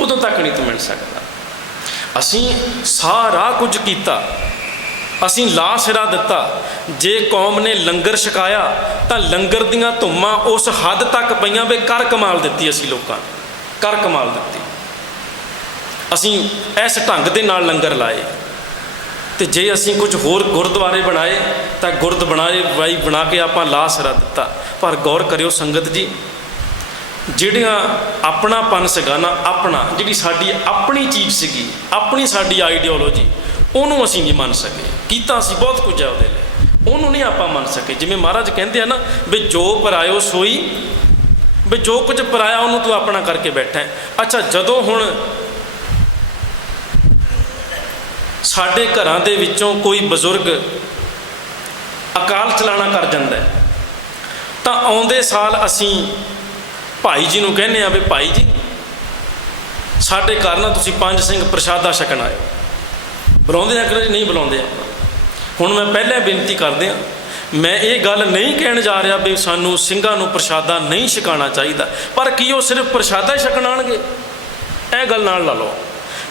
ਉਦੋਂ ਤੱਕ ਨਹੀਂ ਤੂੰ ਮਿਲ ਸਕਦਾ। ਅਸੀਂ ਸਾਰਾ ਕੁਝ ਕੀਤਾ, ਅਸੀਂ ਲਾ ਸਿਰਾ ਦਿੱਤਾ। ਜੇ ਕੌਮ ਨੇ ਲੰਗਰ ਛਕਾਇਆ, ਤਾਂ ਲੰਗਰ ਦੀਆਂ ਧੁੰਮਾਂ ਉਸ ਹੱਦ ਤੱਕ ਪਈਆਂ ਵੀ ਕਰ ਕਮਾਲ ਦਿੱਤੀ ਅਸੀਂ ਲੋਕਾਂ ਨੇ, ਕਰ ਕਮਾਲ ਦਿੱਤੀ। ਅਸੀਂ ਇਸ ਢੰਗ ਦੇ ਨਾਲ ਲੰਗਰ ਲਾਏ। ਤੇ ਜੇ ਅਸੀਂ ਕੁਝ ਹੋਰ ਗੁਰਦੁਆਰੇ ਬਣਾਏ, ਤਾਂ ਗੁਰਦ ਬਣਾਏ ਵਾਈ ਬਣਾ ਕੇ ਆਪਾਂ ਲਾ ਸਿਰਾ ਦਿੱਤਾ। ਪਰ ਗੌਰ ਕਰਿਓ ਸੰਗਤ ਜੀ ਜਿਹੜੀਆਂ ਆਪਣਾਪਨ ਸੀਗਾ ਨਾ ਆਪਣਾ, ਜਿਹੜੀ ਸਾਡੀ ਆਪਣੀ ਚੀਜ਼ ਸੀਗੀ, ਆਪਣੀ ਸਾਡੀ ਆਈਡੀਓਲੋਜੀ ਉਹਨੂੰ ਅਸੀਂ ਨਹੀਂ ਮੰਨ ਸਕੇ। ਕੀਤਾ ਸੀ ਬਹੁਤ ਕੁਝ ਹੈ ਉਹਦੇ ਲਈ। ਉਹਨੂੰ ਨਹੀਂ ਆਪਾਂ ਮੰਨ ਸਕੇ। ਜਿਵੇਂ ਮਹਾਰਾਜ ਕਹਿੰਦੇ ਆ ਨਾ ਵੀ ਜੋ ਪਰਾਇਓ ਸੋਈ, ਵੀ ਜੋ ਕੁਝ ਪਰਾਇਆ ਉਹਨੂੰ ਤੂੰ ਆਪਣਾ ਕਰਕੇ ਬੈਠਾ ਅੱਛਾ, ਜਦੋਂ ਹੁਣ ਸਾਡੇ ਘਰਾਂ ਦੇ ਵਿੱਚੋਂ ਕੋਈ ਬਜ਼ੁਰਗ ਅਕਾਲ ਚਲਾਣਾ ਕਰ ਜਾਂਦਾ ਤਾਂ ਆਉਂਦੇ ਸਾਲ ਅਸੀਂ ਭਾਈ ਜੀ ਨੂੰ ਕਹਿੰਦੇ ਆ ਵੀ ਭਾਈ ਜੀ, ਸਾਡੇ ਘਰ ਨਾ ਤੁਸੀਂ ਪੰਜ ਸਿੰਘ ਪ੍ਰਸ਼ਾਦਾ ਛਕਣ ਆਇਓ ਬੁਲਾਉਂਦੇ ਆ ਕਿ ਨਹੀਂ ਬੁਲਾਉਂਦੇ ਆ? ਹੁਣ ਮੈਂ ਪਹਿਲਾਂ ਬੇਨਤੀ ਕਰਦੇ ਆ, ਮੈਂ ਇਹ ਗੱਲ ਨਹੀਂ ਕਹਿਣ ਜਾ ਰਿਹਾ ਵੀ ਸਾਨੂੰ ਸਿੰਘਾਂ ਨੂੰ ਪ੍ਰਸ਼ਾਦਾ ਨਹੀਂ ਛਕਾਉਣਾ ਚਾਹੀਦਾ, ਪਰ ਕੀ ਉਹ ਸਿਰਫ ਪ੍ਰਸ਼ਾਦਾ ਹੀ ਛਕਣ ਆਣਗੇ ਇਹ ਗੱਲ ਨਾਲ ਲਾ ਲਓ।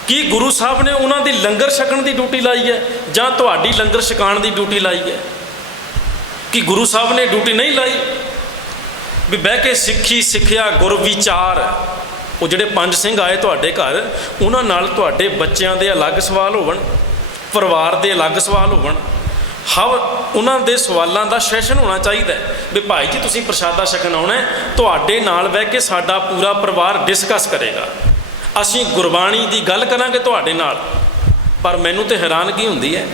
ਕੀ ਗੁਰੂ ਸਾਹਿਬ ਨੇ ਉਹਨਾਂ ਦੀ ਲੰਗਰ ਛਕਣ ਦੀ ਡਿਊਟੀ ਲਾਈ ਹੈ, ਜਾਂ ਤੁਹਾਡੀ ਲੰਗਰ ਛਕਾਉਣ ਦੀ ਡਿਊਟੀ ਲਾਈ ਹੈ? ਕਿ ਗੁਰੂ ਸਾਹਿਬ ਨੇ ਡਿਊਟੀ ਨਹੀਂ ਲਾਈ? ਵੀ ਬਹਿ ਕੇ ਸਿੱਖੀ ਸਿੱਖਿਆ ਗੁਰ ਵਿਚਾਰ ਉਹ ਜਿਹੜੇ ਪੰਜ ਸਿੰਘ ਆਏ ਤੁਹਾਡੇ ਘਰ ਉਹਨਾਂ ਨਾਲ ਤੁਹਾਡੇ ਬੱਚਿਆਂ ਦੇ ਅਲੱਗ ਸਵਾਲ ਹੋਵਣ ਪਰਿਵਾਰ ਦੇ ਅਲੱਗ ਸਵਾਲ ਹੋਵਣ। ਹਵ ਉਹਨਾਂ ਦੇ ਸਵਾਲਾਂ ਦਾ ਸੈਸ਼ਨ ਹੋਣਾ ਚਾਹੀਦਾ ਹੈ। ਵੀ ਭਾਈ ਜੀ ਤੁਸੀਂ ਪ੍ਰਸ਼ਾਦਾ ਛਕਣ ਆਉਣਾ ਹੈ, ਤੁਹਾਡੇ ਨਾਲ ਬਹਿ ਕੇ ਸਾਡਾ ਪੂਰਾ ਪਰਿਵਾਰ ਡਿਸਕਸ ਕਰੇਗਾ। ਅਸੀਂ ਗੁਰਬਾਣੀ ਦੀ ਗੱਲ ਕਰਾਂਗੇ ਤੁਹਾਡੇ ਨਾਲ। ਪਰ ਮੈਨੂੰ ਤੇ ਹੈਰਾਨਗੀ ਹੁੰਦੀ ਹੈ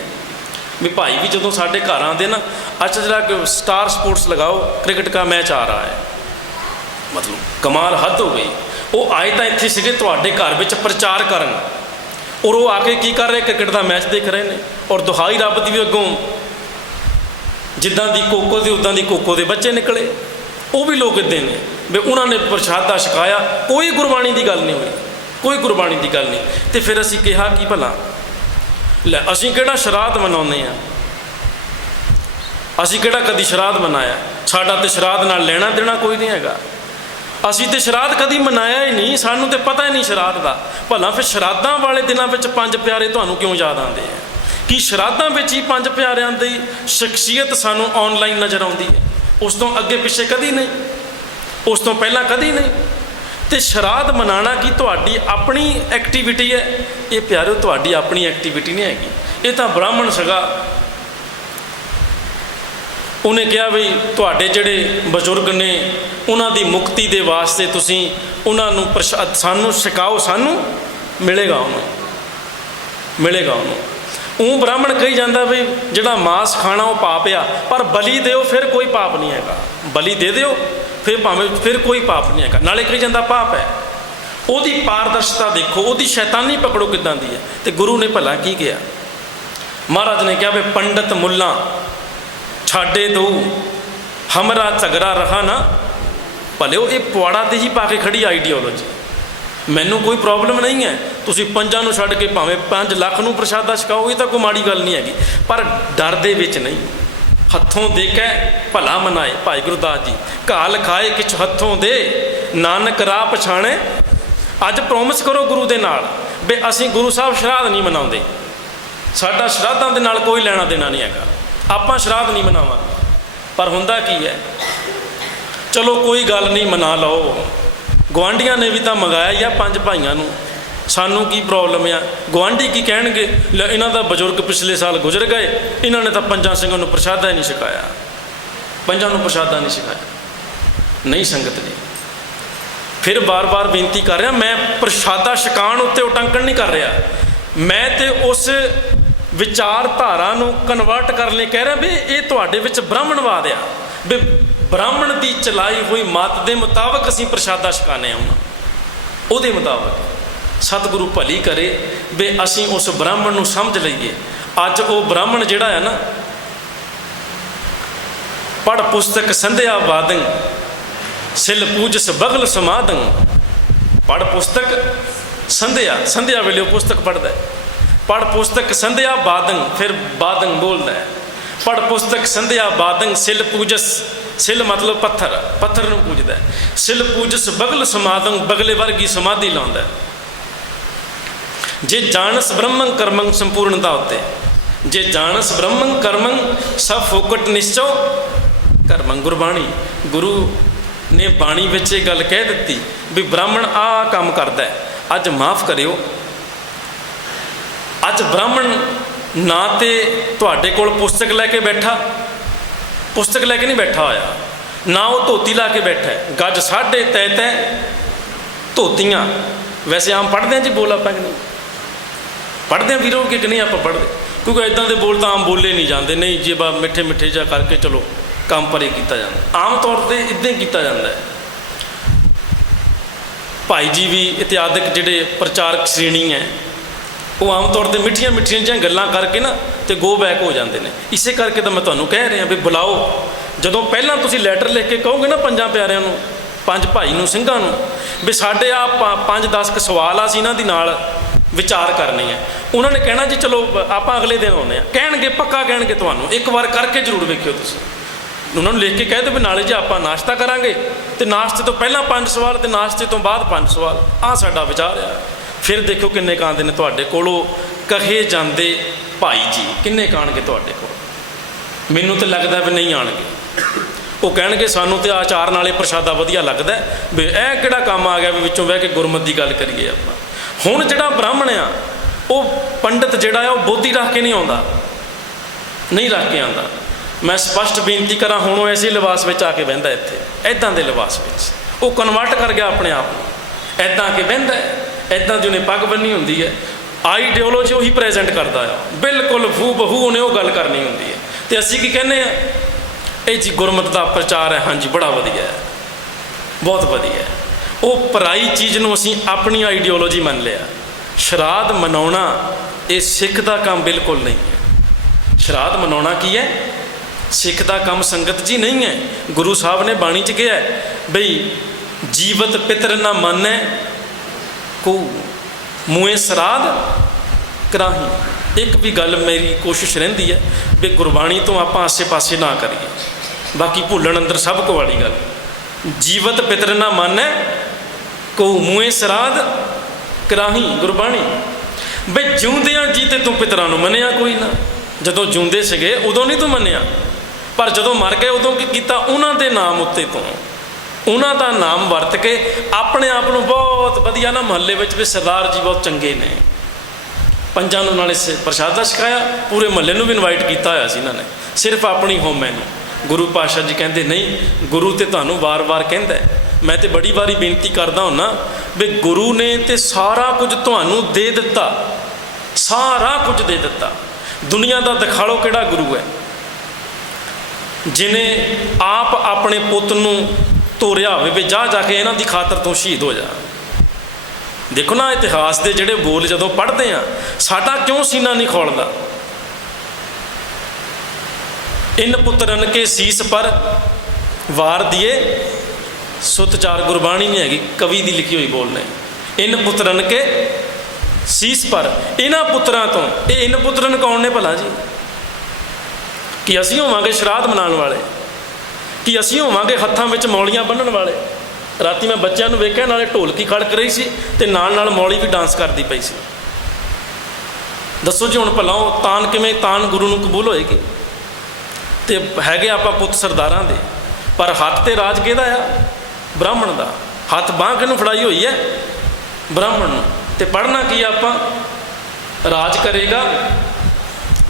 ਵੀ ਭਾਈ ਵੀ ਜਦੋਂ ਸਾਡੇ ਘਰ ਆਉਂਦੇ ਨਾ ਅੱਛਾ ਜਿਹੜਾ ਸਟਾਰ ਸਪੋਰਟਸ ਲਗਾਓ, ਕ੍ਰਿਕਟ ਦਾ ਮੈਚ ਆ ਰਹਾ ਹੈ। ਮਤਲਬ ਕਮਾਲ ਹੱਦ ਹੋ ਗਈ। ਉਹ ਆਏ ਤਾਂ ਇੱਥੇ ਸੀਗੇ ਤੁਹਾਡੇ ਘਰ ਵਿੱਚ ਪ੍ਰਚਾਰ ਕਰਨ। ਔਰ ਉਹ ਆ ਕੇ ਕੀ ਕਰ ਰਹੇ? ਕ੍ਰਿਕਟ ਦਾ ਮੈਚ ਦੇਖ ਰਹੇ ਨੇ। ਔਰ ਦੁਹਾਈ ਰੱਬ ਦੀ ਵੀ ਅੱਗੋਂ ਜਿੱਦਾਂ ਦੀ ਕੋਕੋ ਦੀ, ਉਦਾਂ ਦੀ ਕੋਕੋ ਦੇ ਬੱਚੇ ਨਿਕਲੇ। ਉਹ ਵੀ ਲੋਕ ਇਦਾਂ ਨੇ। ਵੀ ਉਹਨਾਂ ਨੇ ਪ੍ਰਸ਼ਾਦਾ ਛਕਾਇਆ। ਕੋਈ ਗੁਰਬਾਣੀ ਦੀ ਗੱਲ ਨਹੀਂ ਹੋਈ। ਕੋਈ ਗੁਰਬਾਣੀ ਦੀ ਗੱਲ ਨਹੀਂ। ਤੇ ਫਿਰ ਅਸੀਂ ਕਿਹਾ, ਕਿ ਭਲਾ? ਲੈ, ਅਸੀਂ ਕਿਹੜਾ ਸ਼ਰਾਧ ਮਨਾਉਂਦੇ ਆ ਅਸੀਂ ਕਿਹੜਾ ਕਦੀ ਸ਼ਰਾਧ ਮਨਾਇਆ? ਸਾਡਾ ਤੇ ਸ਼ਰਾਧ ਨਾਲ ਲੈਣਾ ਦੇਣਾ ਕੋਈ ਨਹੀਂ ਹੈਗਾ। ਅਸੀਂ ਤੇ ਸ਼ਰਾਧ ਕਦੀ ਮਨਾਇਆ ਹੀ ਨਹੀਂ, ਸਾਨੂੰ ਤੇ ਪਤਾ ਹੀ ਨਹੀਂ ਸ਼ਰਾਧ ਦਾ। ਭਲਾ ਫਿਰ ਸ਼ਰਾਧਾਂ ਵਾਲੇ ਦਿਨਾਂ ਵਿੱਚ ਪੰਜ ਪਿਆਰੇ ਤੁਹਾਨੂੰ ਕਿਉਂ ਯਾਦ ਆਉਂਦੇ ਆ? ਕੀ ਸ਼ਰਾਧਾਂ ਵਿੱਚ ਹੀ ਪੰਜ ਪਿਆਰਿਆਂ ਦੀ ਸ਼ਖਸੀਅਤ ਸਾਨੂੰ ਆਨਲਾਈਨ ਨਜ਼ਰ ਆਉਂਦੀ ਹੈ? ਉਸ ਤੋਂ ਅੱਗੇ ਪਿੱਛੇ ਕਦੀ ਨਹੀਂ। ਉਸ ਤੋਂ ਪਹਿਲਾਂ ਕਦੀ ਨਹੀਂ। ਤੇ ਸ਼ਰਾਧ ਮਨਾਣਾ ਕੀ ਤੁਹਾਡੀ ਆਪਣੀ ਐਕਟੀਵਿਟੀ ਹੈ? ਇਹ ਪਿਆਰਿਓ, ਤੁਹਾਡੀ ਆਪਣੀ ਐਕਟੀਵਿਟੀ ਨਹੀਂ ਹੈਗੀ। ਇਹ ਤਾਂ ਬ੍ਰਾਹਮਣ ਸਗਾ। ਉਹਨੇ ਕਿਹਾ ਵੀ ਤੁਹਾਡੇ ਜਿਹੜੇ ਬਜ਼ੁਰਗ ਨੇ, ਉਹਨਾਂ ਦੀ ਮੁਕਤੀ ਦੇ ਵਾਸਤੇ ਤੁਸੀਂ ਉਹਨਾਂ ਨੂੰ ਪ੍ਰਸ਼ਾਦ, ਸਾਨੂੰ ਛਕਾਓ, ਸਾਨੂੰ ਮਿਲੇਗਾ ਉਹਨੂੰ। ਮਿਲੇਗਾ ਉਹਨੂੰ। ਉਹ ਬ੍ਰਾਹਮਣ ਕਹੀ ਜਾਂਦਾ ਵੀ ਜਿਹੜਾ ਮਾਸ ਖਾਣਾ ਉਹ ਪਾਪ ਆ, ਪਰ ਬਲੀ ਦਿਓ, ਫਿਰ ਕੋਈ ਪਾਪ ਨਹੀਂ ਹੈਗਾ। ਬਲੀ ਦੇ ਦਿਓ। ਫਿਰ ਭਾਵੇਂ ਫਿਰ ਕੋਈ ਪਾਪ ਨਹੀਂ ਹੈਗਾ। ਨਾਲੇ ਕਹੀ ਜਾਂਦਾ ਪਾਪ ਹੈ। ਉਹਦੀ ਪਾਰਦਰਸ਼ਤਾ ਦੇਖੋ, ਉਹਦੀ ਸ਼ੈਤਾਨੀ ਪਕੜੋ ਕਿਦਾਂ ਦੀ ਹੈ। ਤੇ ਗੁਰੂ ਨੇ ਭਲਾ ਕੀ ਕਿਹਾ? ਮਹਾਰਾਜ ਨੇ ਕਿਹਾ ਵੀ, ਪੰਡਤ ਮੁੱਲਾ, ਛਾਡੇ ਦੋ ਹਮਰਾ ਝਗੜਾ ਰਹਾ ਨਾ। ਭਲੇ ਉਹ ਇਹ ਪੁਆੜਾ ਤੇ ਹੀ ਪਾ ਕੇ ਖੜੀ ਆਈਡੀਓਲੋਜੀ ਮੈਨੂੰ ਕੋਈ ਪ੍ਰੋਬਲਮ ਨਹੀਂ ਹੈ। ਤੁਸੀਂ ਪੰਜਾਂ ਨੂੰ ਛੱਡ ਕੇ ਭਾਵੇਂ 5 ਲੱਖ ਨੂੰ ਪ੍ਰਸ਼ਾਦਾ ਛਕਾਓ, ਇਹ ਤਾਂ ਕੋਈ ਮਾੜੀ ਗੱਲ ਨਹੀਂ ਹੈਗੀ। ਪਰ ਡਰ ਦੇ ਵਿੱਚ ਨਹੀਂ। ਹੱਥੋਂ ਦੇ ਕੇ ਭਲਾ ਮਨਾਏ ਭਾਈ ਗੁਰਦਾਸ ਜੀ। ਕਾਲ ਖਾਏ ਕਿਛ ਹੱਥੋਂ ਦੇ, ਨਾਨਕ ਰਾਹ ਪਛਾਣੇ। ਅੱਜ ਪ੍ਰੋਮਿਸ ਕਰੋ ਗੁਰੂ ਦੇ ਨਾਲ ਵੀ ਅਸੀਂ ਗੁਰੂ ਸਾਹਿਬ ਸ਼ਰਾਧ ਨਹੀਂ ਮਨਾਉਂਦੇ। ਸਾਡਾ ਸ਼ਰਾਧਾਂ ਦੇ ਨਾਲ ਕੋਈ ਲੈਣਾ ਦੇਣਾ ਨਹੀਂ ਹੈਗਾ। ਆਪਾਂ ਸ਼ਰਾਧ ਨਹੀਂ ਮਨਾਵਾਂਗੇ। ਪਰ ਹੁੰਦਾ ਕੀ ਹੈ? ਚਲੋ ਕੋਈ ਗੱਲ ਨਹੀਂ, ਮਨਾ ਲਓ। ਗਵਾਂਢੀਆਂ ਨੇ ਵੀ ਤਾਂ ਮੰਗਾਇਆ ਹੀ ਆ ਪੰਜ ਭਾਈਆਂ ਨੂੰ। ਸਾਨੂੰ ਕੀ ਪ੍ਰੋਬਲਮ ਆ? ਗਵਾਂਢੀ ਕੀ ਕਹਿਣਗੇ? ਲੈ, ਇਹਨਾਂ ਦਾ ਬਜ਼ੁਰਗ ਪਿਛਲੇ ਸਾਲ ਗੁਜ਼ਰ ਗਏ, ਇਹਨਾਂ ਨੇ ਤਾਂ ਪੰਜਾਂ ਸਿੰਘਾਂ ਨੂੰ ਪ੍ਰਸ਼ਾਦਾ ਹੀ ਨਹੀਂ ਛਕਾਇਆ। ਪੰਜਾਂ ਨੂੰ ਪ੍ਰਸ਼ਾਦਾ ਨਹੀਂ ਛਕਾਇਆ। ਨਹੀਂ ਸੰਗਤ ਜੀ। ਫਿਰ ਬਾਰ-ਬਾਰ ਬੇਨਤੀ ਕਰ ਰਿਹਾ, ਮੈਂ ਪ੍ਰਸ਼ਾਦਾ ਛਕਾਉਣ ਉੱਤੇ ਉਟੰਕਣ ਨਹੀਂ ਕਰ ਰਿਹਾ। ਮੈਂ ਤੇ ਉਸ ਵਿਚਾਰਧਾਰਾ ਨੂੰ ਕਨਵਰਟ ਕਰਨ ਲਈ ਕਹਿ ਰਿਹਾ ਵੀ ਇਹ ਤੁਹਾਡੇ ਵਿੱਚ ਬ੍ਰਾਹਮਣਵਾਦ ਆ। ਵੀ ਬ੍ਰਾਹਮਣ ਦੀ ਚਲਾਈ ਹੋਈ ਮਤ ਦੇ ਮੁਤਾਬਕ ਅਸੀਂ ਪ੍ਰਸ਼ਾਦਾ ਛਕਾਣੇ ਆਉਣਾ ਉਹਦੇ ਮੁਤਾਬਕ। ਸਤਿਗੁਰੂ ਭਲੀ ਕਰੇ, ਵੀ ਅਸੀਂ ਉਸ ਬ੍ਰਾਹਮਣ ਨੂੰ ਸਮਝ ਲਈਏ ਅੱਜ ਉਹ ਬ੍ਰਾਹਮਣ ਜਿਹੜਾ ਹੈ ਨਾ ਪੜ ਪੁਸਤਕ ਸੰਧਿਆ ਬਾਦੰ ਸਿਲ ਪੂਜਸ ਬਗਲ ਸਮਾਦੰ ਪੜ ਪੁਸਤਕ ਸੰਧਿਆ ਸੰਧਿਆ ਵੇਲੇ ਉਹ ਪੁਸਤਕ ਪੜਦਾ ਪੜ ਪੁਸਤਕ ਸੰਧਿਆ ਬਾਦੰ ਫਿਰ ਬਾਦੰ ਬੋਲਦਾ ਹੈ ਪੜ ਪੁਸਤਕ ਸੰਧਿਆ ਬਾਦੰ ਸਿਲ ਪੂਜਸ, ਸਿਲ ਮਤਲਬ ਪੱਥਰ ਪੱਥਰ ਨੂੰ ਪੂਜਦਾ ਹੈ। ਸਿਲ ਪੂਜਸ ਬਗਲ ਸਮਾਦੰ, ਬਗਲੇ ਵਰਗੀ ਸਮਾਧੀ ਲਾਉਂਦਾ ਹੈ। ਜੇ ਜਾਣਸ ਬ੍ਰਹਮੰ ਕਰਮੰ ਸੰਪੂਰਨਤਾ ਉੱਤੇ। ਜੇ ਜਾਣਸ ਬ੍ਰਹਮੰ ਕਰਮੰ ਸਭ ਫੋਕਟ ਨਿਸ਼ਚੋ, ਕਰਮੰ ਗੁਰਬਾਣੀ। ਗੁਰੂ ਨੇ ਬਾਣੀ ਵਿੱਚ ਇਹ ਗੱਲ ਕਹਿ ਦਿੱਤੀ ਵੀ ਬ੍ਰਾਹਮਣ ਆ ਕੰਮ ਕਰਦਾ ਅੱਜ ਮਾਫ ਕਰਿਓ। ਅੱਜ ਬ੍ਰਾਹਮਣ ਨਾ ਤੇ ਤੁਹਾਡੇ ਕੋਲ ਪੁਸਤਕ ਲੈ ਕੇ ਬੈਠਾ, ਪੁਸਤਕ ਲੈ ਕੇ ਨਹੀਂ ਬੈਠਾ ਹੋਇਆ। ਨਾ ਉਹ ਧੋਤੀ ਲਾ ਕੇ ਬੈਠਾ ਹੈ, ਗੱਜ ਸਾਢੇ ਤੈ ਤੈ ਧੋਤੀਆਂ। ਵੈਸੇ ਆਮ ਪੜ੍ਹਦੇ ਆ ਜੀ, ਬੋਲ ਆਪਾਂ ਕਿ ਨਹੀਂ? ਪੜ੍ਹਦੇ ਆ ਵੀਰੋ ਕਿ ਨਹੀਂ ਆਪਾਂ ਪੜ੍ਹਦੇ? ਕਿਉਂਕਿ ਇਦਾਂ ਦੇ ਬੋਲ ਤਾਂ ਆਮ ਬੋਲੇ ਨਹੀਂ ਜਾਂਦੇ। ਨਹੀਂ ਜੇ ਬਾ ਮਿੱਠੇ ਮਿੱਠੇ ਜਿਹਾ ਕਰਕੇ ਚਲੋ, ਕੰਮ ਪਰੇ ਕੀਤਾ ਜਾਂਦਾ। ਆਮ ਤੌਰ ਤੇ ਇਦਾਂ ਹੀ ਕੀਤਾ ਜਾਂਦਾ ਹੈ। ਭਾਈ ਜੀ ਵੀ ਇਤਿਆਦਿਕ ਜਿਹੜੇ ਪ੍ਰਚਾਰਕ ਸ਼੍ਰੇਣੀ ਹੈ, ਉਹ ਆਮ ਤੌਰ ਤੇ ਮਿੱਠੀਆਂ ਮਿੱਠੀਆਂ ਜਿਹੀਆਂ ਗੱਲਾਂ ਕਰਕੇ ਨਾ ਤੇ ਗੋ ਬੈਕ ਹੋ ਜਾਂਦੇ ਨੇ। ਇਸੇ ਕਰਕੇ ਤਾਂ ਮੈਂ ਤੁਹਾਨੂੰ ਕਹਿ ਰਿਹਾ ਵੀ ਬੁਲਾਓ। ਜਦੋਂ ਪਹਿਲਾਂ ਤੁਸੀਂ ਲੈਟਰ ਲਿਖ ਕੇ ਕਹੋਗੇ ਨਾ ਪੰਜਾਂ ਪਿਆਰਿਆਂ ਨੂੰ, ਪੰਜ ਭਾਈ ਨੂੰ, ਸਿੰਘਾਂ ਨੂੰ, ਵੀ ਸਾਡੇ ਆ ਪੰਜ 10 ਕ ਸਵਾਲ ਆ ਸੀ ਇਹਨਾਂ ਦੀ ਨਾਲ ਵਿਚਾਰ ਕਰਨੀ ਹੈ ਉਹਨਾਂ ਨੇ ਕਹਿਣਾ ਜੀ, ਚਲੋ, ਆਪਾਂ ਅਗਲੇ ਦਿਨ ਆਉਂਦੇ ਆ ਕਹਿਣਗੇ, ਪੱਕਾ ਕਹਿਣਗੇ ਤੁਹਾਨੂੰ। ਇੱਕ ਵਾਰ ਕਰਕੇ ਜ਼ਰੂਰ ਵੇਖਿਓ ਤੁਸੀਂ। ਉਹਨਾਂ ਨੂੰ ਲਿਖ ਕੇ ਕਹਿ ਦਿਓ ਵੀ ਨਾਲੇ ਜੇ ਆਪਾਂ ਨਾਸ਼ਤਾ ਕਰਾਂਗੇ, ਤੇ ਨਾਸ਼ਤੇ ਤੋਂ ਪਹਿਲਾਂ ਪੰਜ ਸਵਾਲ ਤੇ ਨਾਸ਼ਤੇ ਤੋਂ ਬਾਅਦ ਪੰਜ ਸਵਾਲ। ਆ ਸਾਡਾ ਵਿਚਾਰ ਆ। ਫਿਰ ਦੇਖੋ ਕਿੰਨੇ ਕਾਂਦੇ ਨੇ ਤੁਹਾਡੇ ਕੋਲੋਂ। ਕਹੇ ਜਾਂਦੇ ਭਾਈ ਜੀ, ਕਿੰਨੇ ਕਾਣਗੇ ਤੁਹਾਡੇ ਕੋਲ? ਮੈਨੂੰ ਤਾਂ ਲੱਗਦਾ ਵੀ ਨਹੀਂ ਆਣਗੇ। ਉਹ ਕਹਿਣਗੇ, ਸਾਨੂੰ ਤੇ ਆਚਾਰ ਨਾਲੇ ਪ੍ਰਸ਼ਾਦਾ ਵਧੀਆ ਲੱਗਦਾ ਵੀ ਇਹ ਕਿਹੜਾ ਕੰਮ ਆ ਗਿਆ ਵੀ ਵਿੱਚੋਂ ਬਹਿ ਕੇ ਗੁਰਮਤ ਦੀ ਗੱਲ ਕਰੀਏ ਆਪਾਂ। ਹੁਣ ਜਿਹੜਾ ਬ੍ਰਾਹਮਣ ਆ, ਉਹ ਪੰਡਿਤ ਜਿਹੜਾ ਆ, ਉਹ ਬੋਧੀ ਰੱਖ ਕੇ ਨਹੀਂ ਆਉਂਦਾ। ਨਹੀਂ ਰੱਖ ਕੇ ਆਉਂਦਾ। ਮੈਂ ਸਪਸ਼ਟ ਬੇਨਤੀ ਕਰਾਂ, ਹੁਣ ਉਹ ਐਸੇ ਲਿਬਾਸ ਵਿੱਚ ਆ ਕੇ ਬਹਿੰਦਾ ਇੱਥੇ। ਐਦਾਂ ਦੇ ਲਿਬਾਸ ਵਿੱਚ। ਉਹ ਕਨਵਰਟ ਕਰ ਗਿਆ ਆਪਣੇ ਆਪ ਨੂੰ। ਐਦਾਂ ਆ ਕੇ ਬਹਿੰਦਾ ਐਦਾਂ ਜਿਹਨੇ ਪੱਗ ਬੰਨੀ ਹੁੰਦੀ ਹੈ। ਆਈਡੀਓਲੋਜੀ ਉਹੀ ਪ੍ਰੈਜ਼ੈਂਟ ਕਰਦਾ ਆ। ਬਿਲਕੁਲ ਫੂ ਬਹੂ ਉਹਨੇ ਉਹ ਗੱਲ ਕਰਨੀ ਹੁੰਦੀ ਹੈ। ਤੇ ਅਸੀਂ ਕੀ ਕਹਿੰਦੇ ਆ ਇਹ ਜੀ ਗੁਰਮਤ ਦਾ ਪ੍ਰਚਾਰ ਹੈ। ਹਾਂਜੀ, ਬੜਾ ਵਧੀਆ ਹੈ। ਬਹੁਤ ਵਧੀਆ ਹੈ। ਉਹ ਪਰਾਈ ਚੀਜ਼ ਨੂੰ ਅਸੀਂ ਆਪਣੀ ਆਈਡੀਓਲੋਜੀ ਮੰਨ ਲਿਆ। ਸ਼ਰਾਧ ਮਨਾਉਣਾ ਇਹ ਸਿੱਖ ਦਾ ਕੰਮ ਬਿਲਕੁਲ ਨਹੀਂ ਹੈ। ਸ਼ਰਾਧ ਮਨਾਉਣਾ ਕੀ ਹੈ? ਸਿੱਖ ਦਾ ਕੰਮ ਸੰਗਤ ਜੀ ਨਹੀਂ ਹੈ। ਗੁਰੂ ਸਾਹਿਬ ਨੇ ਬਾਣੀ ਚ ਕਿਹਾ ਬਈ, ਜੀਵਤ ਪਿਤਰ ਨਾ ਮੰਨੈ, ਕੋ ਮੂਏ ਸਰਾਧ ਕਰਾਹੀ। ਇੱਕ ਵੀ ਗੱਲ ਮੇਰੀ ਕੋਸ਼ਿਸ਼ ਰਹਿੰਦੀ ਹੈ ਵੀ ਗੁਰਬਾਣੀ ਤੋਂ ਆਪਾਂ ਆਸੇ-ਪਾਸੇ ਨਾ ਕਰੀਏ। ਬਾਕੀ ਭੁੱਲਣ ਅੰਦਰ ਸਭ ਕੋ ਵਾਲੀ ਗੱਲ। ਜੀਵਤ ਪਿਤਰ ਨਾ ਮੰਨੈ ਕੋ ਮੂਏ ਸਰਾਧ ਕਰਾਹੀ ਗੁਰਬਾਣੀ। ਬਈ ਜਿਉਂਦਿਆਂ ਜੀ ਤੇ ਤੂੰ ਪਿਤਰਾਂ ਨੂੰ ਮੰਨਿਆ ਕੋਈ ਨਾ। ਜਦੋਂ ਜਿਉਂਦੇ ਸੀਗੇ, ਉਦੋਂ ਨਹੀਂ ਤੂੰ ਮੰਨਿਆ। ਪਰ ਜਦੋਂ ਮਰ ਗਏ, ਉਦੋਂ ਕੀ ਕੀਤਾ? ਉਹਨਾਂ ਦੇ ਨਾਮ ਉੱਤੇ ਤੂੰ। ਉਹਨਾਂ ਦਾ ਨਾਮ ਵਰਤ ਕੇ ਆਪਣੇ ਆਪ ਨੂੰ ਬਹੁਤ ਵਧੀਆ ਨਾ ਮਹੱਲੇ ਵਿੱਚ ਵੀ ਸਰਦਾਰ ਜੀ ਬਹੁਤ ਚੰਗੇ ਨੇ। ਪੰਜਾਂ ਨੂੰ ਨਾਲੇ ਸ- ਪ੍ਰਸ਼ਾਦਾ ਛਕਾਇਆ, ਪੂਰੇ ਮਹੱਲੇ ਨੂੰ ਵੀ ਇਨਵਾਈਟ ਕੀਤਾ ਹੋਇਆ ਸੀ ਇਹਨਾਂ ਨੇ। ਸਿਰਫ ਆਪਣੀ ਹੋਮੇ ਨੂੰ ਗੁਰੂ ਪਾਸ਼ਾ ਜੀ ਕਹਿੰਦੇ, ਨਹੀਂ, ਗੁਰੂ ਤੇ ਤੁਹਾਨੂੰ ਵਾਰ-ਵਾਰ ਕਹਿੰਦਾ ਮੈਂ ਤੇ ਬੜੀ ਵਾਰੀ ਬੇਨਤੀ ਕਰਦਾ ਹੁੰਨਾ ਵੀ ਗੁਰੂ ਨੇ ਤੇ ਸਾਰਾ ਕੁਝ ਤੁਹਾਨੂੰ ਦੇ ਦਿੱਤਾ। ਸਾਰਾ ਕੁਝ ਦੇ ਦਿੱਤਾ। ਦੁਨੀਆ ਦਾ ਦਿਖਾਲੋ ਕਿਹੜਾ ਗੁਰੂ ਹੈ। ਜਿਨੇ ਆਪ ਆਪਣੇ ਪੁੱਤ ਨੂੰ ਤੋਰਿਆ ਹੋਵੇ ਵੀ ਜਾ ਜਾ ਕੇ ਇਹਨਾਂ ਦੀ ਖਾਤਰ ਤੋਂ ਸ਼ਹੀਦ ਹੋ ਜਾ। ਦੇਖੋ ਨਾ ਇਤਿਹਾਸ ਦੇ ਜਿਹੜੇ ਬੋਲ ਜਦੋਂ ਪੜ੍ਹਦੇ ਆ, ਸਾਡਾ ਕਿਉਂ ਸੀਨਾ ਨਹੀਂ ਖੋਲਦਾ? ਇਨ ਪੁੱਤਰਨ ਕੇ ਸੀਸ ਪਰ ਵਾਰ ਦਿਏ ਸੁਤ ਚਾਰ ਗੁਰਬਾਣੀ ਨਹੀਂ ਹੈਗੀ, ਕਵੀ ਦੀ ਲਿਖੀ ਹੋਈ ਬੋਲ ਨੇ। ਇਨ ਪੁੱਤਰਨ ਕੇ ਸੀਸ ਪਰ। ਇਹਨਾਂ ਪੁੱਤਰਾਂ ਤੋਂ, ਇਹ ਇਨ ਪੁੱਤਰਨ ਕੌਣ ਨੇ ਭਲਾ ਜੀ? ਕਿ ਅਸੀਂ ਹੋਵਾਂਗੇ ਸ਼ਰਾਧ ਮਨਾਉਣ ਵਾਲੇ, ਕਿ ਅਸੀਂ ਹੋਵਾਂਗੇ ਹੱਥਾਂ ਵਿੱਚ ਮੌਲੀਆਂ ਬੰਨਣ ਵਾਲੇ। ਰਾਤੀ ਮੈਂ ਬੱਚਿਆਂ ਨੂੰ ਵੇਖਿਆ, ਨਾਲੇ ਢੋਲਕੀ ਖੜਕ ਰਹੀ ਸੀ ਤੇ ਨਾਲ ਨਾਲ ਮੌਲੀ ਵੀ ਡਾਂਸ ਕਰਦੀ ਪਈ ਸੀ। ਦੱਸੋ ਜੀ ਹੁਣ ਭਲਾ ਉਹ ਤਾਨ ਕਿਵੇਂ, ਤਾਨ ਗੁਰੂ ਨੂੰ ਕਬੂਲ ਹੋਏਗੀ? ਤੇ ਹੈਗੇ ਆਪਾਂ ਪੁੱਤ ਸਰਦਾਰਾਂ ਦੇ, ਪਰ ਹੱਥ ਤੇ ਰਾਜ ਕਿਹਦਾ ਆ? ਬ੍ਰਾਹਮਣ ਦਾ। ਹੱਥ ਬਾਂਹ ਕਿਹਨੂੰ ਫੜਾਈ ਹੋਈ ਹੈ? ਬ੍ਰਾਹਮਣ ਨੂੰ। ਤੇ ਪੜਨਾ ਕੀ ਆਪਾਂ? ਰਾਜ ਕਰੇਗਾ।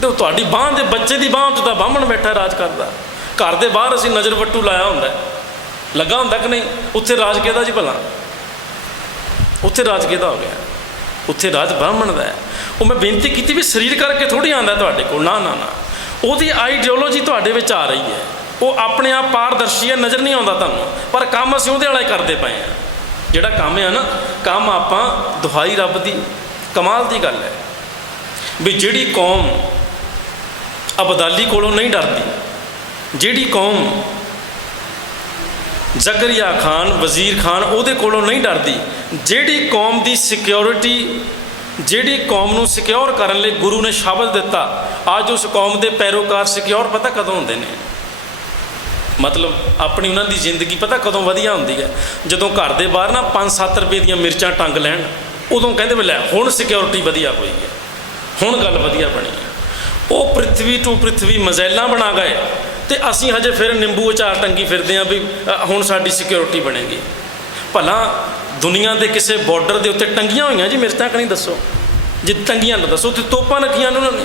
ਤੇ ਤੁਹਾਡੀ ਬਾਂਹ ਦੇ ਬੱਚੇ ਦੀ ਬਾਂਹ ਤੋਂ ਤਾਂ ਬਾਹਮਣ ਬੈਠਾ ਰਾਜ ਕਰਦਾ। ਘਰ ਦੇ ਬਾਹਰ ਅਸੀਂ ਨਜ਼ਰ ਵੱਟੂ ਲਾਇਆ ਹੁੰਦਾ। ਲੱਗਾ ਹੁੰਦਾ ਕਿ ਨਹੀਂ? ਉੱਥੇ ਰਾਜ ਕਿਹਦਾ ਜੀ ਭਲਾ? ਉੱਥੇ ਰਾਜ ਕਿਹਦਾ ਹੋ ਗਿਆ? ਉੱਥੇ ਰਾਜ ਬ੍ਰਾਹਮਣ ਦਾ ਹੈ। ਉਹ ਮੈਂ ਬੇਨਤੀ ਕੀਤੀ ਵੀ ਸਰੀਰ ਕਰਕੇ ਥੋੜੀ ਆਂਦਾ ਤੁਹਾਡੇ ਕੋਲ। ਨਾ ਨਾ ਨਾ। ਉਹਦੀ ਆਈਡੀਓਲੋਜੀ ਤੁਹਾਡੇ ਵਿੱਚ ਆ ਰਹੀ ਹੈ। ਉਹ ਆਪਣੇ ਆਪ ਪਾਰਦਰਸ਼ੀ ਹੈ ਨਜ਼ਰ ਨਹੀਂ ਆਉਂਦਾ ਤੁਹਾਨੂੰ। ਪਰ ਕੰਮ ਅਸੀਂ ਉਹਦੇ ਵਾਲਾ ਹੀ ਕਰਦੇ ਪਏ ਆ। ਜਿਹੜਾ ਕੰਮ ਹੈ ਨਾ, ਕੰਮ ਆਪਾਂ ਦੁਹਾਈ ਰੱਬ ਦੀ, ਕਮਾਲ ਦੀ ਗੱਲ ਹੈ। ਵੀ ਜਿਹੜੀ ਕੌਮ ਅਬਦਾਲੀ ਕੋਲੋਂ ਨਹੀਂ ਡਰਦੀ, ਜਿਹੜੀ ਕੌਮ ਜ਼ਕਰੀਆ ਖਾਨ, ਵਜ਼ੀਰ ਖਾਨ ਉਹਦੇ ਕੋਲੋਂ ਨਹੀਂ ਡਰਦੀ, ਜਿਹੜੀ ਕੌਮ ਦੀ ਸਿਕਿਉਰਿਟੀ ਜਿਹੜੀ ਕੌਮ ਨੂੰ ਸਿਕਿਉਰ ਕਰਨ ਲਈ ਗੁਰੂ ਨੇ ਸ਼ਬਦ ਦਿੱਤਾ, ਅੱਜ ਉਸ ਕੌਮ ਦੇ ਪੈਰੋਕਾਰ ਸਿਕਿਉਰ ਪਤਾ ਕਦੋਂ ਹੁੰਦੇ ਨੇ? ਮਤਲਬ ਆਪਣੀ ਉਹਨਾਂ ਦੀ ਜ਼ਿੰਦਗੀ ਪਤਾ ਕਦੋਂ ਵਧੀਆ ਹੁੰਦੀ ਹੈ? ਜਦੋਂ ਘਰ ਦੇ ਬਾਹਰ ਨਾ 5-7 ਰੁਪਏ ਦੀਆਂ ਮਿਰਚਾਂ ਟੰਗ ਲੈਣ, ਉਦੋਂ ਕਹਿੰਦੇ ਵੀ ਲੈ, ਹੁਣ ਸਿਕਿਉਰਿਟੀ ਵਧੀਆ ਹੋਈ ਹੈ। ਹੁਣ ਗੱਲ ਵਧੀਆ ਬਣੀ ਹੈ। ਉਹ ਪ੍ਰਿਥਵੀ ਟੂ ਪ੍ਰਿਥਵੀ ਮਜ਼ੈਲਾਂ ਬਣਾ ਗਏ ਤੇ ਅਸੀਂ ਹਜੇ ਫਿਰ ਨਿੰਬੂ ਅਚਾਰ ਟੰਗੀ ਫਿਰਦੇ ਆਂ ਵੀ ਹੁਣ ਸਾਡੀ ਸਿਕਿਉਰਿਟੀ ਬਣੇਗੀ। ਭਲਾ ਦੁਨੀਆ ਦੇ ਕਿਸੇ ਬਾਰਡਰ ਦੇ ਉੱਤੇ ਟੰਗੀਆਂ ਹੋਈਆਂ ਜੀ ਮੇਰੇ ਤੱਕ ਨਹੀਂ ਦੱਸੋ? ਜੇ ਟੰਗੀਆਂ ਨਾ ਦੱਸੋ, ਤੇ ਤੋਪਾਂ ਰੱਖੀਆਂ ਨੇ ਉਹਨਾਂ ਨੇ।